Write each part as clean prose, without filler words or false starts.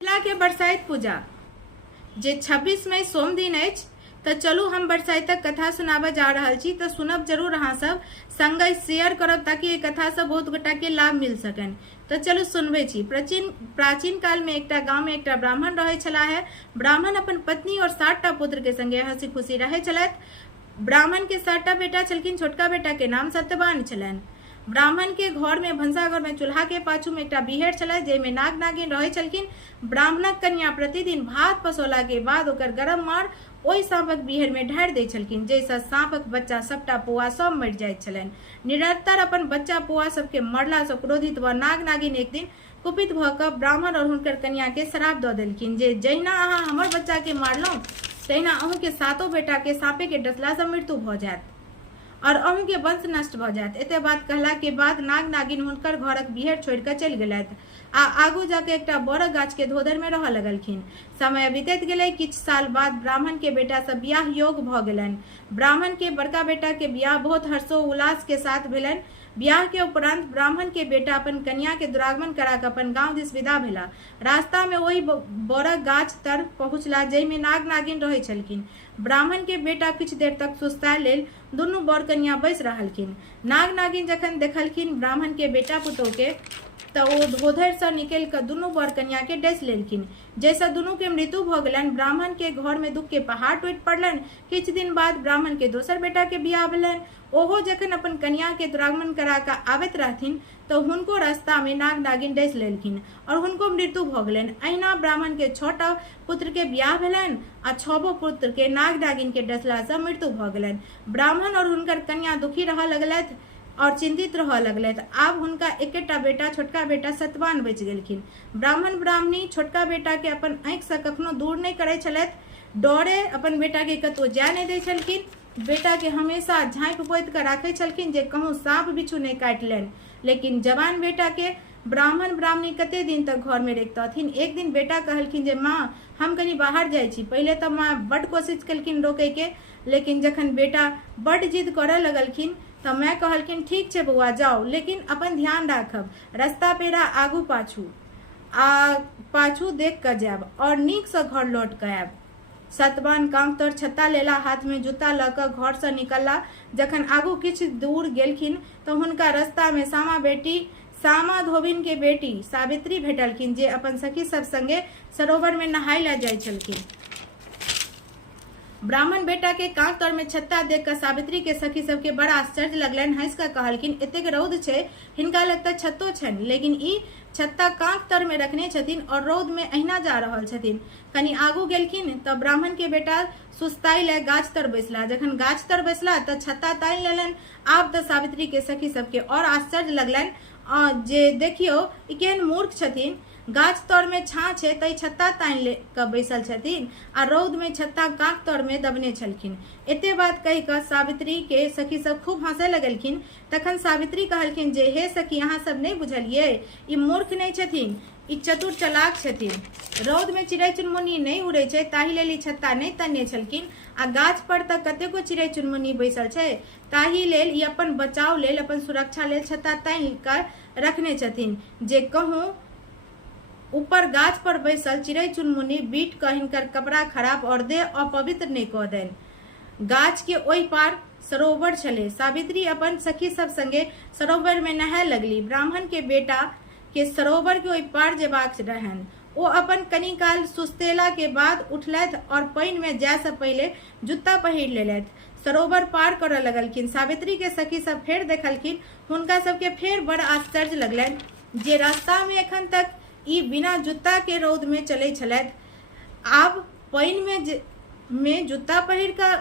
मिथिला के बरसाइत पूजा जे 26 मई सोम दिन अछि तो चलू हम बरसाइतक कथा सुनाबे जा रहल छी। तो सुनब जरूर अहाँ सब संग शेयर करब ताकि ये कथा से बहुत गोटा के लाभ मिल सकन। तो चलू सुनबे छी। प्राचीन काल में एकटा गांव में एकटा ब्राह्मण रहे छला है। ब्राह्मण अपन पत्नी और 7टा पुत्र के संगे हंसी खुशी रहे छलैथ। ब्राह्मण के 7टा बेटा छलखिन। छोटका बेटा के नाम सत्यवान छलनि। ब्राह्मण के घर में भंसाघर में चूल्हा के पाछू में एकटा बिहेड़ छलै जेमे नाग नागिन रहै छलखिन। ब्राह्मणक कन्या प्रतिदिन भात पसौला के बाद ओकर गरम मार ओहि साँपक बिहेड़ में ढारि दै छलखिन, जाहिसँ साँपक बच्चा सबटा पौआ सब मरि जाइत छलनि। निरंतर अपन बच्चा पौआ सबके मरला से क्रोधित व नाग नागिन एक दिन कुपित भऽ कऽ ब्राह्मण और हुनकर कन्या के श्राप दऽ देलखिन जे जहिना अहाँ हमर बच्चा के मारलहुँ तहिना अहूँ के 7 बेटा के साँपे के डसला से मृत्यु भऽ जायत और अहूँ के वंश नष्ट भ जायत। एते बात कहला के बाद नाग नागिन हुनकर घरक बिहेड़ छोड़ कऽ चलि गेलथि आ आगू जाके एकटा बड़क गाछ के धोधर में रहऽ लगलखिन। समय बीतैत गेलै। किछ साल बाद ब्राह्मण के बेटा से बियाह योग भ गेलनि। ब्राह्मण के बड़का बेटा के बियाह बहुत हर्षो उल्लास के साथ भेलनि। बियाह के उपरांत ब्राह्मण के बेटा अपन कन्या के दुरागमन करा के अपन गांव दिस विदा भेला। रास्ता में वही बड़क गाछ तर पहुंचला जाहिमे नाग नागिन रहै छलखिन। ब्राह्मण के बेटा किछ देर तक सुस्ताय लेल दुनू बर कन्या बैस रहलखिन। नाग नागिन जखन देखलखिन ब्राह्मण के बेटा पुतोह के तो ओ धोधर से निकल कर दुनू बर कन्या के डसि लेलखिन, जैसा दुनू के मृत्यु भ गेलनि। ब्राह्मण के घर में दुख के पहाड़ टूटि पड़लनि। किछ दिन बाद ब्राह्मण के दोसर बेटा के बियाह भेलनि। ओहो जखन अपन कन्या के दुरागमन करा कऽ आबैत रहथिन तो हुनको रास्ता में नाग नागिन डसि लेलखिन और हुनको मृत्यु भ गेलनि। अहिना ब्राह्मण के 6टा पुत्र के बियाह भेलनि आ 6 पुत्र के नाग नागिन के डसला से मृत्यु भ गेलनि। ब्राह्मण और हुनकर कन्या दुखी रहऽ लगलथि और चिंतित रहऽ लगलथि। आब हुनका एकेटा बेटा छोटका बेटा सत्यवान बचि गेलखिन। ब्राह्मण ब्राह्मणी छोटका बेटा के अपन आँखि से कखनो दूर नहीं करै छलथि। डरे अपन बेटा के कतौ जाय नहीं दै छलखिन। बेटा के हमेशा झाँपि पोति कऽ राखै छलखिन जे कहूँ सांप बिच्छू नहीं काटि लेन। लेकिन जवान बेटा के ब्राह्मण ब्राह्मणी कते दिन तक घर में रखतथिन। एक दिन बेटा कहलखिन जे माँ हम कहीं बाहर जाइ छी। पहले तो माँ बड़ कोशिश केलखिन रोकै के, लेकिन जखन बेटा बड़ जिद करऽ लगलखिन तो मैं कहलखिन ठीक छै बौआ जाओ, लेकिन अपन ध्यान राखब, रास्ता पेरा आगू पाछू देख कर जायब और नीक से घर लौट कर आयब। सत्यवान कांख तर छत्ता लेला, हाथ में जूता ल क घर से निकलला। जखन आगू किछ दूर गेलखिन तो हुनका रास्ता में सामा धोबिन के बेटी सावित्री भेटलखिन जे अपन सखी सब संगे सरोवर में नहाय ला जाय छलखिन। ब्राह्मण बेटा के कांख तर में छत्ता देख कर सावित्री के सखी सबके बड़ा आश्चर्य लगलनि। हंस कर कहलखिन एतेक रौद छै, हिनका लगता छत्तो छनि, लेकिन ई छत्ता कांख तर में रखने छथिन और रौद में अहिना जा रहल छथिन। कनी आगू गेलखिन तो ब्राह्मण के बेटा सुस्ताई ले गाछ तर बैसला। जखन गाछ तर बैसला तो छत्ता तानि लेलनि। आब तो सावित्री के सखी सबके और आश्चर्य लगलनि जे देखियो ई केहन मूर्ख छथिन। गाछ तर में छाँ छै तै छत्ता तानि कऽ बैसल छथिन आ रौद में छत्ता कांख तर में दबने छलखिन। एते बात कहि कऽ सावित्री के सखी सब खूब हंसे लगलखिन। तखन सावित्री कहलखिन जे हे सखी अहाँ सब नहीं बुझलियै, ई मूर्ख नहीं छथिन, ई चतुर चलाक छथिन। रौद में चिड़ै चुनमुनी नहीं उड़ै छै ताहि लेल ई छत्ता नहीं तनने छलखिन आ गाछ पर तऽ कतेको चिड़ै चुनमुनी बैसल छै, ताहि लेल ई अपन बचाव लेल अपन सुरक्षा लेल छत्ता तानि कऽ रखने छथिन जे कहूँ ऊपर गाछ पर बैसल चिड़ै चुनमुनी बीट कऽ हिनकर कपड़ा खराब और देह अपवित्र नहीं कऽ देनि। गाछ के ओहि पार सरोवर छले। सावित्री अपन सखी सब संगे सरोवर में नहाय लगली। ब्राह्मण के बेटा के सरोवर के ओहि पार जेबाक रहनि। ओ अपन कनी काल सुस्तेला के बाद उठलथि और पानि में जाय से पहले जूता पहिर लेलथि। सरोवर पार करऽ लगलखिन। सावित्री के सखी सब फेर देखलखिन। हुनका सबके फेर बड़ आश्चर्य लगलनि जे रास्ता में एखन तक ई बिना जूता के रौद में चले छलथि, आब पानि में जूता पहिर कऽ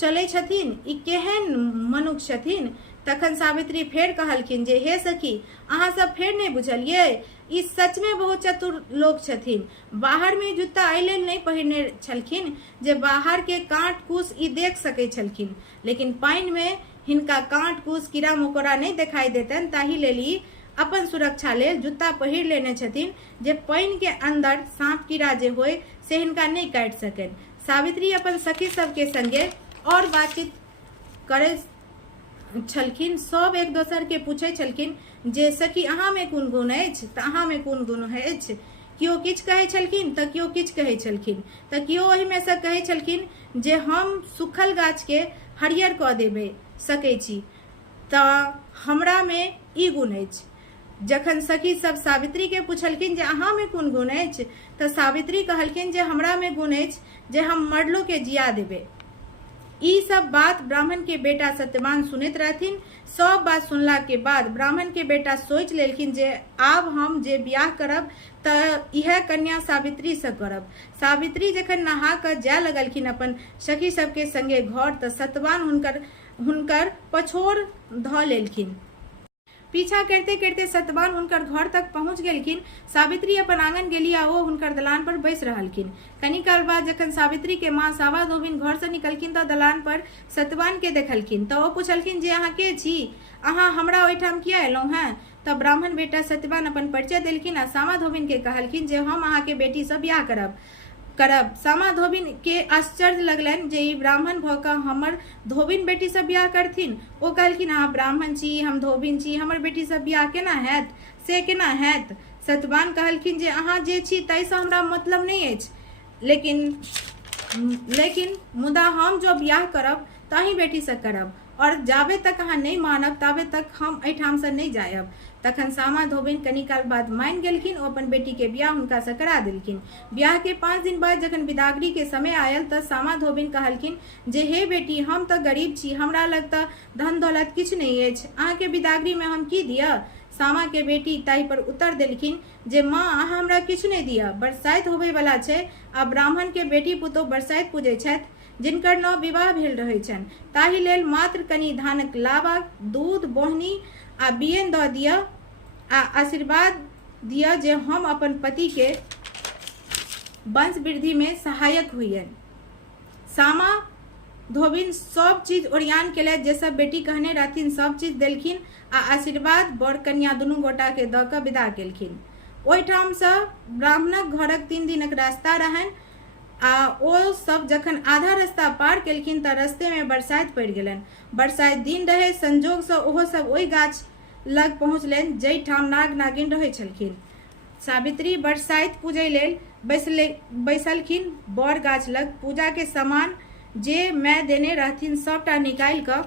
चले छथिन, ई केहन मनुष्य छथिन। तखन सावित्री फेर कहलखिन जे हे सखी अहाँ सब फेर नहीं बुझलियै, ई सच में बहुत चतुर लोग छथिन। बाहर में जूता एहि लेल नहीं पहिरने छलखिन जे बाहर के कांट कूस ई देख सकै छलखिन, लेकिन पानि में हिनका कांट कूस कीड़ा मकोड़ा नहीं देखाई देतनि, ताहि लेल ई अपन सुरक्षा लेल जूता पहिर लेने छथिन जे पानि के अंदर सांप कीड़ा जे होय से हिनका नहीं काटि सकनि। सावित्री अपन सखी सबके संगे और बातचीत करे छलखिन। सब एक दोसर के पूछे छलखिन जे सखी अहाँ में कोन गुण अछि तऽ अहाँ में कोन गुण अछि, किओ किछ कहै छलखिन तऽ किओ किछ कहै छलखिन, तऽ किओ ओहिमे सँ कहै छलखिन जे हम सुखल गाछके हरियर कऽ देबै सकै छी, तऽ हमरामे ई गुण अछि। जखन सखी सब सावित्री के पूछलखिन जे अहाँ में कोन गुण अछि, तऽ सावित्री कहलखिन जे हमरा में गुण अछि जे हम मरलो के जिया देबै। ई सब बात ब्राह्मण के बेटा सत्यवान सुनैत रहथिन। सब बात सुनला के बाद ब्राह्मण के बेटा सोच लेलखिन जे आब हम जे बियाह करब तऽ इह कन्या सावित्री से करब। सावित्री जखन नहा कर जाय लगलखिन अपन सखी सबके संगे घर, तऽ सत्यवान हुनकर पछोर धऽ लेलखिन। पीछा करते करते सत्यवान हुनकर घर तक पहुंच गेलखिन। सावित्री अपन आंगन गेली आ ओ हुनकर दलान पर बैस रहलखिन। कनी काल बाद जखन सावित्री के माँ सावा धोबिन घर से निकलखिन तऽ दलान पर सत्यवान के देखलखिन, तऽ ओ पूछलखिन जे अहाँ के छी, अहाँ हमरा ओहिठाम किया एलहुं हैं। तऽ ब्राह्मण बेटा सत्यवान अपन परिचय देलखिन आ सामा धोबिन के कहलखिन जे हम अहाँ के बेटी से बियाह करब। सामा धोबिन के आश्चर्य लगलनि जे ई ब्राह्मण भऽ कऽ हमर धोबिन बेटी से बियाह करथिन। ओ कहलखिन अहाँ ब्राह्मण छी, हम धोबिन छी, हमर बेटी से बियाह केना हैत, से केना हैत। सत्यवान कहलखिन जे अहाँ जे छी ताहिसँ हमरा मतलब नहीं अछि, लेकिन मुदा हम जो बियाह करब ताही बेटी से करब, और जाबे तक अहाँ नहीं मानब ताबे तक हम एहिठाम से नहीं जायब। तखन सामा धोबिन कनी काल बाद मान गेलखिन। ओ अपन बेटी के बियाह हुनका से करा देलखिन। बियाह के 5 दिन बाद जखन विदागरी के समय आयल तऽ सामा धोबिन कहलखिन जे हे बेटी, हम तऽ गरीब छी, हमरा लग तऽ धन दौलत किछु नहीं अछि, अहाँ के विदागरी में हम की दिया। सामा के बेटी ताहि पर उत्तर देलखिन जे माँ, अहाँ हमरा किछु नहीं दिया, बरसाइत होबे वाला छै आ ब्राह्मण के बेटी पुतोह बरसाइत पूजै छथि जिनकर नव विवाह भेल रहै छनि, ताहि लेल मात्र कनि धानक लावा, दूध, बोहनी आ बियन दऽ दिअ आ आशीर्वाद दिअ जे हम अपन पति के वंश वृद्धि में सहायक हुइयन। सामा धोबिन सब चीज ओरियान केलथि, जे सब बेटी कहने रहथिन सब चीज देलखिन आ आशीर्वाद बर कन्या दुनू गोटा के दऽ कऽ विदा केलखिन। ओहिठाम से ब्राह्मणक घरक 3 दिनक रास्ता रहनि आ ओ सब जखन आधा रास्ता पार केलखिन तऽ रस्ते में बरसाइत पड़ि गेलनि। बरसाइत दिन रहे, संजोग से ओहो सब ओहि गाछ लग पहुँचलनि जाहिठाम नाग नागिन रहै छलखिन। सावित्री बरसाइत पूजै लेल बैसलखिन बर गाछ लग। पूजा के सामान जे माय देने रहथिन सबटा निकालि कऽ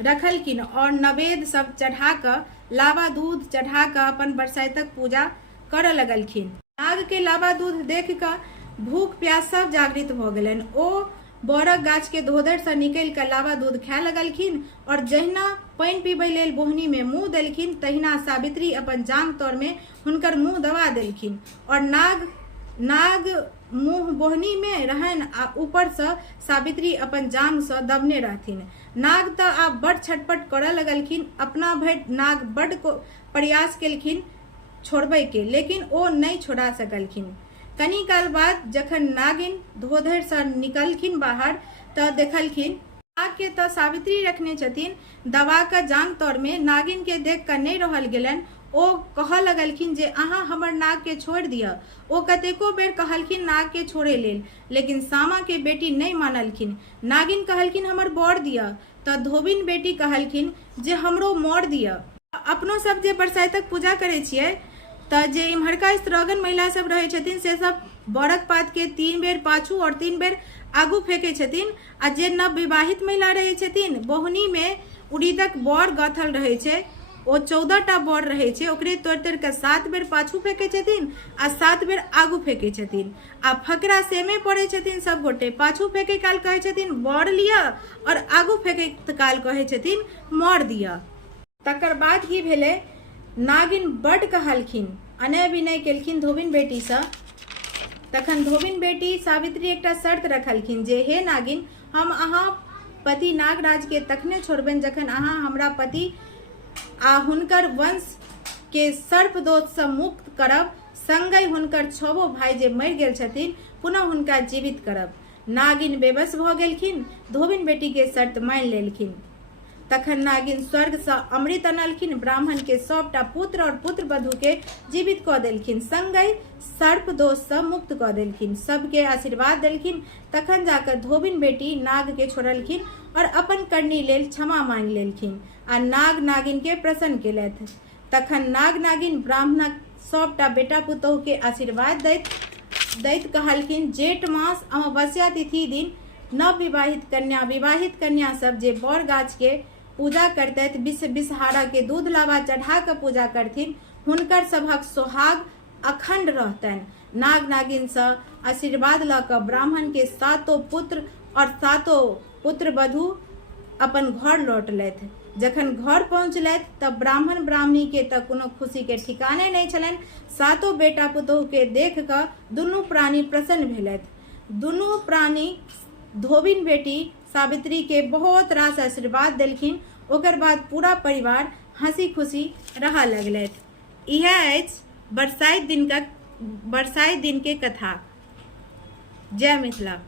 रखलखिन और नवेद सब चढ़ा कऽ, लावा दूध चढ़ा कऽ अपन बरसाइतक पूजा करऽ लगलखिन। नाग के लावा दूध देख कऽ भूख प्यास सब जागृत भऽ गेलनि। ओ बरक गाछ के धोधर से निकलि कऽ लावा दूध खाय लगलखिन और जहिना पानि पीबै लेल बोहनी में मुंह देलखिन तहिना सावित्री अपन जांग तर में हुनकर मुंह दबा देलखिन और नाग मुंह बोहनी में रहन आ ऊपर से सावित्री अपन जांग से दबने रहथिन। नाग तऽ आब बड़ छटपट करऽ लगलखिन। अपना भरि नाग बड़ प्रयास केलखिन छोड़बै के, लेकिन ओ नहीं छोड़ा सकलखिन। कनी काल बाद जखन नागिन धोधर से निकलखिन बाहर तऽ देखलखिन नाग के तऽ सावित्री रखने छथिन दबा कऽ जांग तर में। नागिन के देख कऽ नहीं रहल गेलनि। ओ कहऽ लगलखिन जे अहाँ हमर नाग के छोड़ि दिअ। ओ कतेको बेर कहलखिन नाग के छोड़े लेल, लेकिन सामा के बेटी नहीं मानलखिन। नागिन कहलखिन हमर बर दिअ, तऽ धोबिन बेटी कहलखिन जे हमरो मोर दिअ। अपनो सब जे बरसाइतक पूजा करै छियै तऽ जे इम्हरका स्त्रीगण महिला सब रहै छथिन से सब बरक पात के 3 बेर पाछू और 3 बेर आगू फेंकै छथिन आ जे नव विवाहित महिला रहै छथिन बोहनी में उड़ीदक बर गथल रहै छै, ओ 14टा बर रहै छै, ओकरे तोड़ तोड़ के 7 बेर पाछू फेंकै छथिन आ 7 बेर आगू फेंकै छथिन आ फकरा सेमे पड़ै छथिन सब गोटे। पाछू फेंकै काल कहै छथिन बर लिअ और आगू फेंकै काल कहै छथिन मोर दिअ। तकर बाद की भेलै, नागिन बड कहलखिन, अनय विनय केलखिन धोबिन बेटी से। तखन धोबिन बेटी सावित्री एकटा शर्त रखलखिन जे हे नागिन, हम अहाँ पति नागराज के तखने छोड़बनि जखन अहाँ हमरा पति आ हुनकर वंश के सर्प दोष से मुक्त करब, संगहि हुनकर 6 भाई जे मरि गेल छथिन पुनः हुनका जीवित करब। नागिन बेबस भऽ गेलखिन, धोबिन बेटी के शर्त मानि लेलखिन। तखन नागिन स्वर्ग से अमृत अनलखिन, ब्राह्मण के सबटा पुत्र और पुत्र वधू के जीवित कऽ देलखिन, संगहि सर्प दोष से मुक्त कऽ देलखिन, सबके आशीर्वाद देलखिन। तखन जाकर धोबिन बेटी नाग के छोड़लखिन और अपन करनी लेल क्षमा मांगि लेलखिन आ नाग नागिन के प्रसन्न केलथि। तखन नाग नागिन ब्राह्मणक सबटा बेटा पुतोह के आशीर्वाद दैत कहलखिन, जेठ मास अमावस्या तिथि दिन नव विवाहित कन्या सब जे बड़ गाछ के पूजा करतैथ, बिषहारा के दूध लावा चढ़ा के पूजा करथिन, हुनकर सभक सोहाग अखंड रहतनि। नाग नागिन सँ आशीर्वाद लऽ कऽ ब्राह्मण के 7 पुत्र और 7 पुत्र वधू अपन घर लौटलथि। जखन घर पहुँचलथि तब ब्राह्मण ब्राह्मणी के तऽ कोनो खुशी के ठिकाने नहीं छलनि। 7 बेटा पुतोह के देख कऽ दुनू प्राणी प्रसन्न भेलथि। दुनू प्राणी धोबिन बेटी सावित्री के बहुत रास आशीर्वाद देलखिन। ओकर बाद पूरा परिवार हंसी खुशी रह लगलथि। यह अछि बरसाइत दिन के कथा। जय मिथिला।